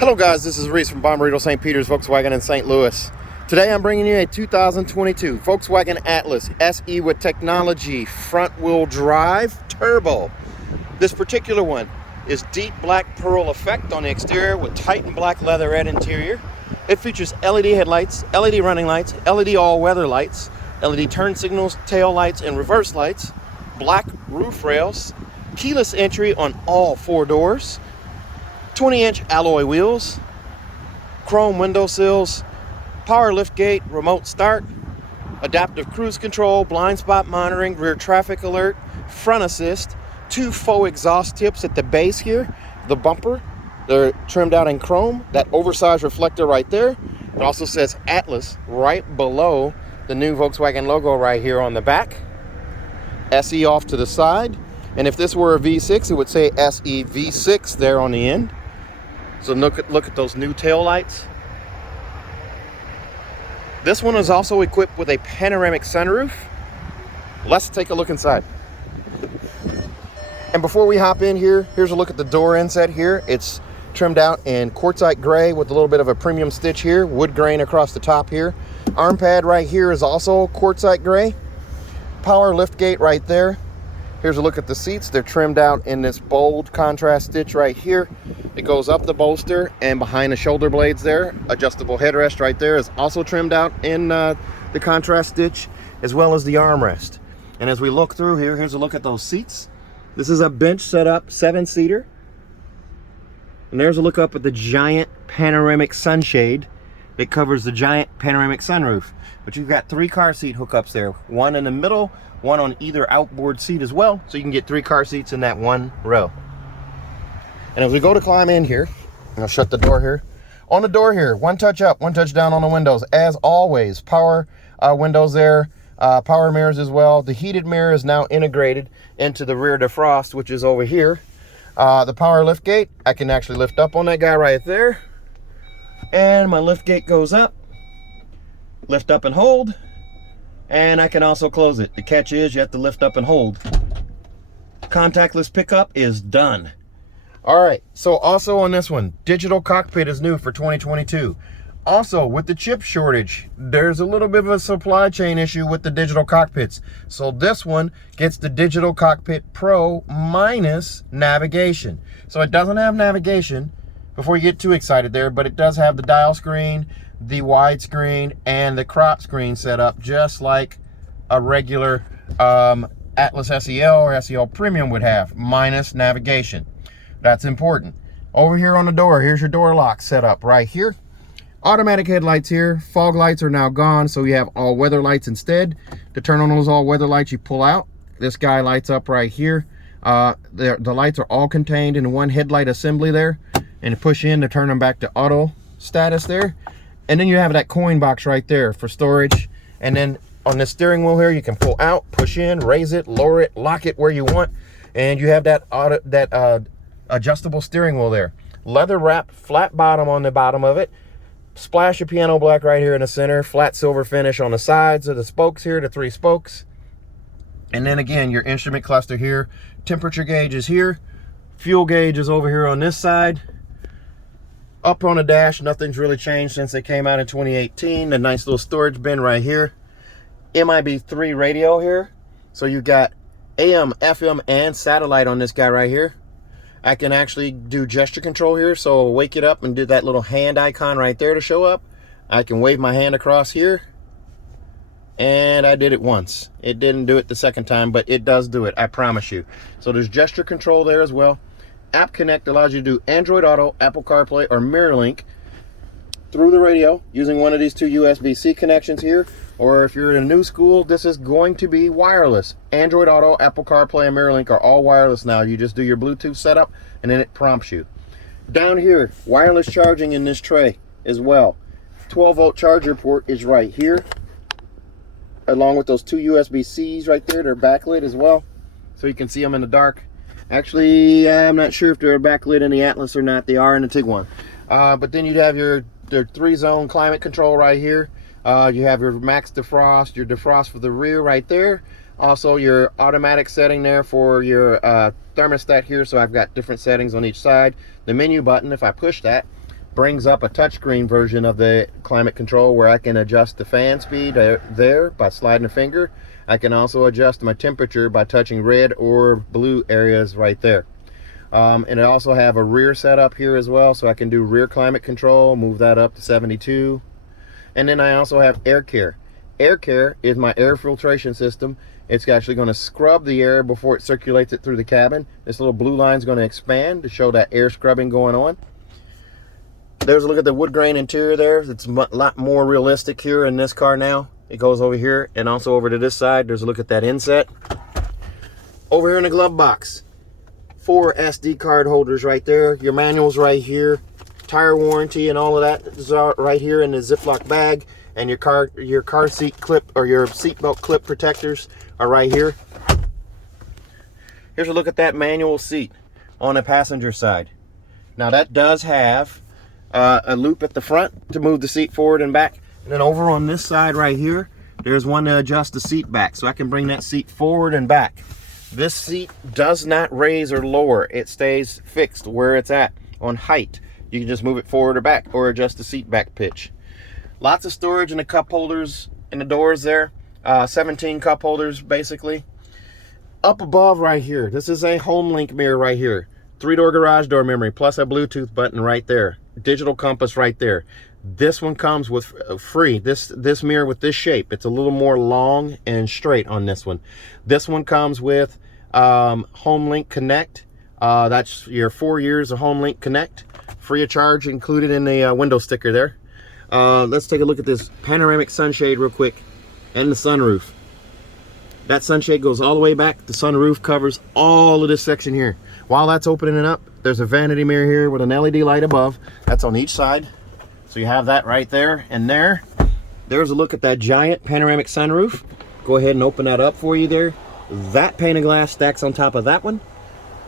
Hello guys, this is Reese from Bommarito St. Peter's Volkswagen in St. Louis. Today I'm bringing you a 2022 Volkswagen Atlas SE with technology, front wheel drive, turbo. This particular one is deep black pearl effect on the exterior with Titan black leatherette interior. It features LED headlights, LED running lights, LED all-weather lights, LED turn signals, tail lights, and reverse lights, black roof rails, keyless entry on all four doors, 20-inch alloy wheels, chrome window sills, power liftgate, remote start, adaptive cruise control, blind spot monitoring, rear traffic alert, front assist, two faux exhaust tips at the base here, the bumper, they're trimmed out in chrome, that oversized reflector right there. It also says Atlas right below the new Volkswagen logo right here on the back. SE off to the side, and if this were a V6 it would say SE V6 there on the end. So look at those new tail lights. This one is also equipped with a panoramic sunroof. Let's take a look inside. And before we hop in here, here's a look at the door inset here. It's trimmed out in quartzite gray with a little bit of a premium stitch here, wood grain across the top here. Arm pad right here is also quartzite gray. Power lift gate right there. Here's a look at the seats. They're trimmed out in this bold contrast stitch right here. It goes up the bolster and behind the shoulder blades there. Adjustable headrest right there is also trimmed out in the contrast stitch, as well as the armrest. And as we look through here, here's a look at those seats. This is a bench setup 7-seater. And there's a look up at the giant panoramic sunshade that covers the giant panoramic sunroof. But you've got 3 car seat hookups there, one in the middle, one on either outboard seat as well, so you can get 3 car seats in that one row. And as we go to climb in here, I'll shut the door here. On the door here, one touch up, one touch down on the windows. As always, power windows there, power mirrors as well. The heated mirror is now integrated into the rear defrost, which is over here. The power lift gate, I can actually lift up on that guy right there. And my lift gate goes up, lift up and hold. And I can also close it. The catch is you have to lift up and hold. Contactless pickup is done. All right, so also on this one, digital cockpit is new for 2022. Also, with the chip shortage, there's a little bit of a supply chain issue with the digital cockpits. So this one gets the Digital Cockpit Pro minus navigation. So it doesn't have navigation, before you get too excited there, but it does have the dial screen, the widescreen, and the crop screen set up just like a regular Atlas SEL or SEL Premium would have, minus navigation. That's important. Over here on the door, here's your door lock set up right here. Automatic headlights here. Fog lights are now gone, so you have all weather lights instead. To turn on those all weather lights, you pull out. This guy lights up right here. The lights are all contained in one headlight assembly there, and to push in to turn them back to auto status there. And then you have that coin box right there for storage. And then on the steering wheel here, you can pull out, push in, raise it, lower it, lock it where you want. And you have that adjustable steering wheel there. Leather wrap, flat bottom on the bottom of it. Splash of piano black right here in the center. Flat silver finish on the sides of the spokes here, the 3 spokes. And then again, your instrument cluster here. Temperature gauge is here. Fuel gauge is over here on this side. Up on the dash, nothing's really changed since they came out in 2018. A nice little storage bin right here. MIB3 radio here. So you got AM, FM, and satellite on this guy right here. I can actually do gesture control here, so I'll wake it up and do that little hand icon right there to show up. I can wave my hand across here. And I did it once. It didn't do it the second time, but it does do it, I promise you. So there's gesture control there as well. App Connect allows you to do Android Auto, Apple CarPlay, or MirrorLink through the radio using one of these 2 USB-C connections here. Or if you're in a new school, this is going to be wireless. Android Auto, Apple CarPlay, and MirrorLink are all wireless now. You just do your Bluetooth setup, and then it prompts you. Down here, wireless charging in this tray as well. 12-volt charger port is right here, along with those 2 USB-Cs right there. They're backlit as well, so you can see them in the dark. Actually, I'm not sure if they're backlit in the Atlas or not. They are in the Tiguan. But then you have your 3-zone climate control right here. You have your max defrost, your defrost for the rear right there. Also your automatic setting there for your thermostat here. So I've got different settings on each side. The menu button, if I push that, brings up a touchscreen version of the climate control where I can adjust the fan speed there by sliding a finger. I can also adjust my temperature by touching red or blue areas right there. And I also have a rear setup here as well, so I can do rear climate control, move that up to 72. And then I also have air care. Air care is my air filtration system. It's actually going to scrub the air before it circulates it through the cabin. This little blue line is going to expand to show that air scrubbing going on. There's a look at the wood grain interior there. It's a lot more realistic here in this car now. It goes over here and also over to this side. There's a look at that inset. Over here in the glove box, 4 SD card holders right there. Your manual's right here. Tire warranty and all of that is right here in the Ziploc bag. And your car seat clip or your seatbelt clip protectors are right here. Here's a look at that manual seat on the passenger side. Now that does have a loop at the front to move the seat forward and back. And then over on this side right here, there's one to adjust the seat back, so I can bring that seat forward and back. This seat does not raise or lower. It stays fixed where it's at on height. You can just move it forward or back or adjust the seat back pitch. Lots of storage in the cup holders in the doors there. 17 cup holders basically. Up above right here, this is a HomeLink mirror right here. 3-door garage door memory plus a Bluetooth button right there. Digital compass right there. This one comes with free. This mirror with this shape. It's a little more long and straight on this one. This one comes with HomeLink Connect. That's your 4 years of HomeLink Connect. Free of charge, included in the window sticker there. Let's take a look at this panoramic sunshade real quick and the sunroof. That sunshade goes all the way back. The sunroof covers all of this section here. While that's opening up, there's a vanity mirror here with an LED light above. That's on each side. So you have that right there and there. There's a look at that giant panoramic sunroof. Go ahead and open that up for you there. That pane of glass stacks on top of that one.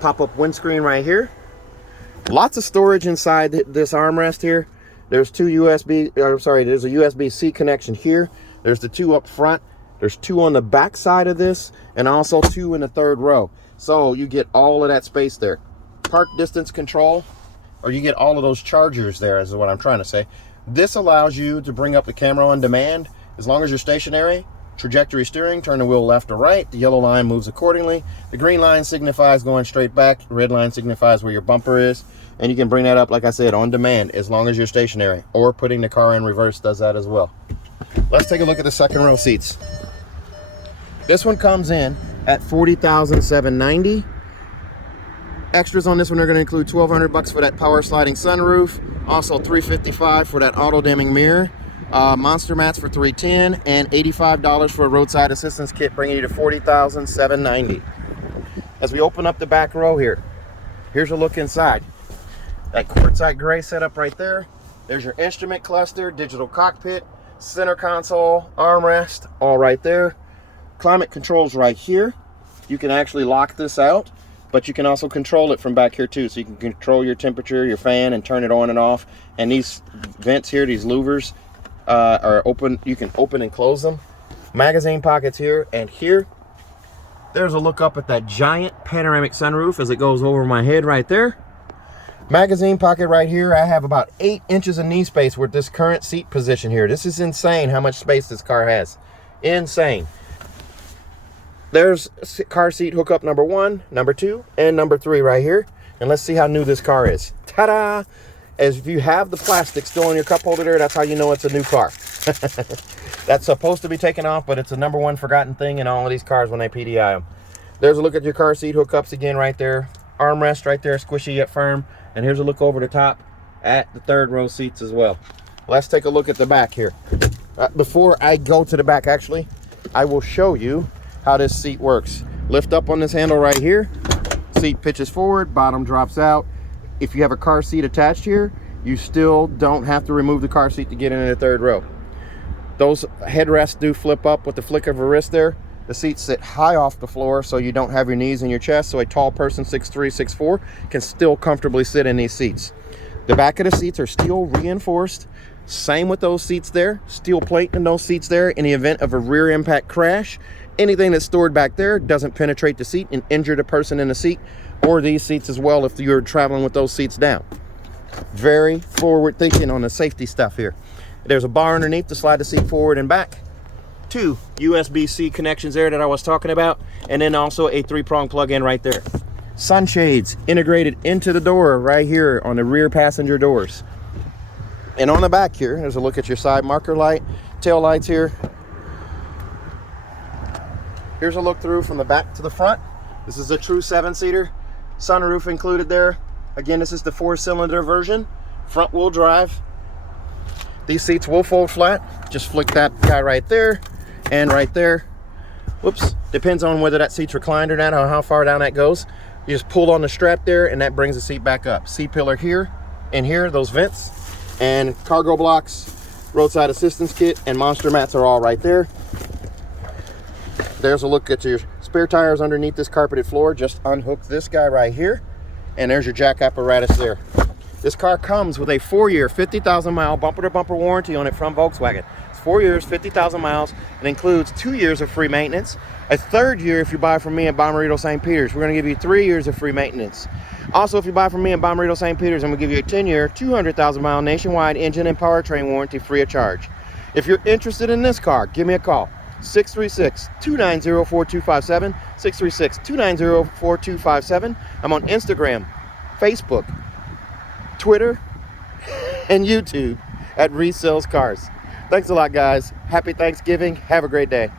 Pop-up windscreen right here. Lots of storage inside this armrest here. There's there's a USB-C connection here. There's the 2 up front. There's 2 on the back side of this and also 2 in the 3rd row. So you get all of that space there. Park distance control, or you get all of those chargers there, is what I'm trying to say. This allows you to bring up the camera on demand as long as you're stationary. Trajectory steering, turn the wheel left or right. The yellow line moves accordingly. The green line signifies going straight back. The red line signifies where your bumper is. And you can bring that up, like I said, on demand as long as you're stationary, or putting the car in reverse does that as well. Let's take a look at the 2nd row seats. This one comes in at $40,790. Extras on this one are going to include $1,200 for that power sliding sunroof, also $355 for that auto dimming mirror, monster mats for $310, and $85 for a roadside assistance kit, bringing you to $40,790. As we open up the back row here, here's a look inside. That quartzite gray setup right there. There's your instrument cluster, digital cockpit, center console, armrest, all right there. Climate controls right here. You can actually lock this out, but you can also control it from back here too. So you can control your temperature, your fan, and turn it on and off. And these vents here, these louvers, are open. You can open and close them. Magazine pockets here and here. There's a look up at that giant panoramic sunroof as it goes over my head right there. Magazine pocket right here. I have about 8 inches of knee space with this current seat position here. This is insane how much space this car has. Insane. There's car seat hookup number 1, number 2, and number 3 right here. And let's see how new this car is. Ta-da! As if you have the plastic still in your cup holder there, that's how you know it's a new car. That's supposed to be taken off, but it's the number 1 forgotten thing in all of these cars when they PDI them. There's a look at your car seat hookups again right there. Armrest right there, squishy yet firm. And here's a look over the top at the 3rd row seats as well. Let's take a look at the back here. Before I go to the back, actually, I will show you how this seat works. Lift up on this handle right here. Seat pitches forward, bottom drops out. If you have a car seat attached here, you still don't have to remove the car seat to get into the 3rd row. Those headrests do flip up with the flick of a wrist there. The seats sit high off the floor so you don't have your knees in your chest, so a tall person, 6'3", 6'4", can still comfortably sit in these seats. The back of the seats are steel reinforced. Same with those seats there. Steel plate in those seats there. In the event of a rear impact crash, anything that's stored back there doesn't penetrate the seat and injure the person in the seat, or these seats as well if you're traveling with those seats down. Very forward thinking on the safety stuff here. There's a bar underneath to slide the seat forward and back. 2 USB-C connections there that I was talking about, and then also a 3-prong plug-in right there. Sunshades integrated into the door right here on the rear passenger doors. And on the back here, there's a look at your side marker light, tail lights here. Here's a look through from the back to the front. This is a true 7-seater, sunroof included there. Again, this is the 4-cylinder version, front wheel drive. These seats will fold flat. Just flick that guy right there and right there. Whoops, depends on whether that seat's reclined or not, or how far down that goes. You just pull on the strap there and that brings the seat back up. C-pillar here and here, those vents, and cargo blocks, roadside assistance kit, and monster mats are all right there. There's a look at your spare tires underneath this carpeted floor. Just unhook this guy right here, and there's your jack apparatus there. This car comes with a 4-year, 50,000-mile bumper-to-bumper warranty on it from Volkswagen. It's 4 years, 50,000 miles. It includes 2 years of free maintenance. A 3rd year if you buy from me in Bommarito St. Peter's. We're going to give you 3 years of free maintenance. Also, if you buy from me in Bommarito St. Peter's, I'm going to give you a 10-year, 200,000-mile nationwide engine and powertrain warranty free of charge. If you're interested in this car, give me a call. 636-290-4257. 636-290-4257. I'm on Instagram, Facebook, Twitter, and YouTube at Reese Sells Cars. Thanks a lot, guys. Happy Thanksgiving. Have a great day.